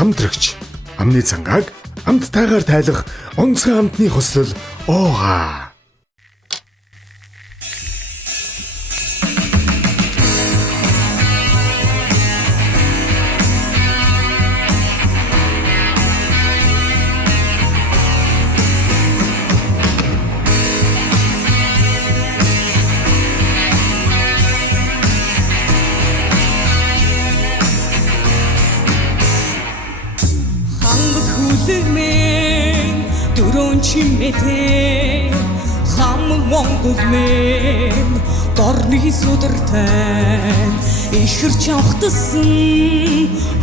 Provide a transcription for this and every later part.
хамтрагч амны цангааг амттайгаар тайлах онцгой амтны хослол оогаа. Дөрөн чимээтэй хамаг Монгол мэн дорны судартай ихэр чавхтсан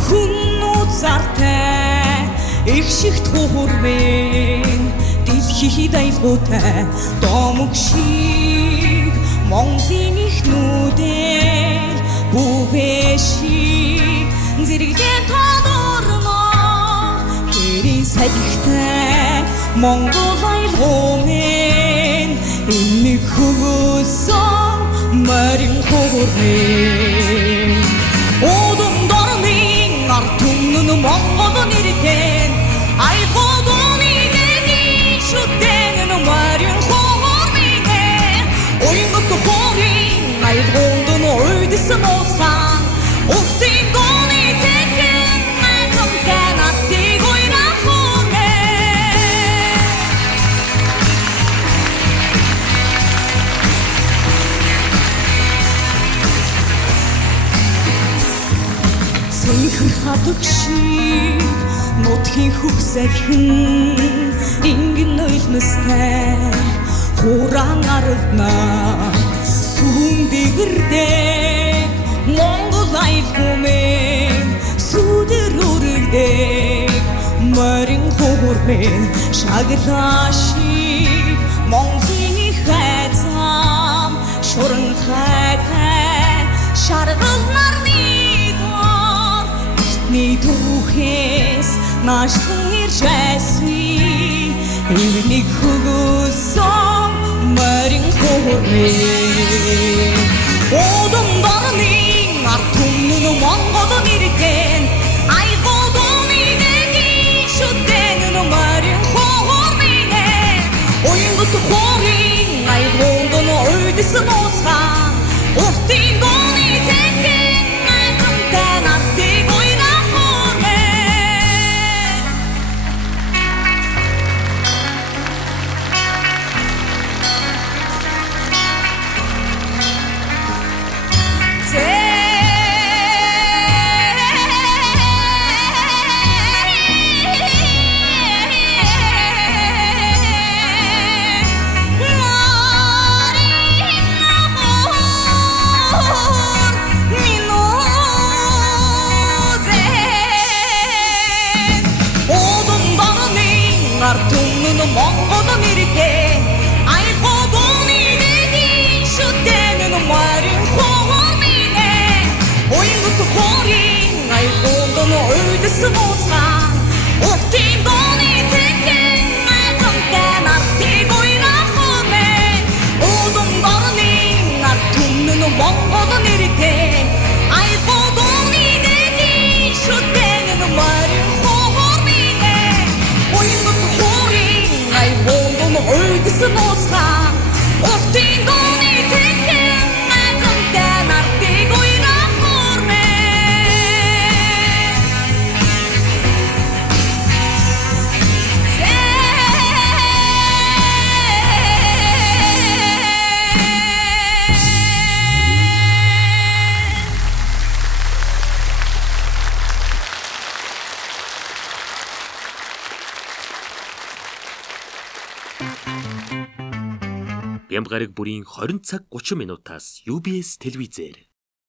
хүн нууцартай их шигт хуурмэн дэлхий дайлгуутай домог шиг Монголын ихнүүдээ бүгэшиг зэрэглэн тодорно гэрийн салхитай Монгол айлгуун энийг хөгөөсөн морин хөрмэн Одон дорны ард түмэн Монгол нэртэй айлгуун энийг шүтэн морин хөрмэн Оюнгот хорин айлгуун ойдсан уцаан Ухтын гоны тэхэн майтан аттиг ойран Ихэр хатаг шиг нутгийн хөхсөлхөн ингэн нойлмостай хураан аргана сүн дэгэрдэг Монгол айлгуун сүдэр өргөдөг морин хөрмэн шаглашиг Монголын хайцам шуран хайтай шаргал Ни түүхээс наашхан иржэсви эвнийг хөгөөсөн морин хөрмэн Одон дорны ард түмэн Монгол нэртэй айлгуун энийг шүтэн морин хөрмэн Оюнгот хорин айлгуун ойдсан уцаан Ухтын гоны тэхэн майтан аттиг Монгол нэртэй айлгуун энийг шүтэн морин хөрмэн Оюнгот хорин айлгуун ойдсан уцаан Ухтын гоны тэхэн майтан аттиг ойран хөрмэн Одон дорны ард түмэн Монгол нэртэй айлгуун энийг шүтэн морин хөрмэн Оюнгот айлгуун ойдсан уцаан Ухтын гоны тэхэн майтан аттиг ойран Бямбгараг бүрийн 20 цаг 30 минутаас UBS телевизээр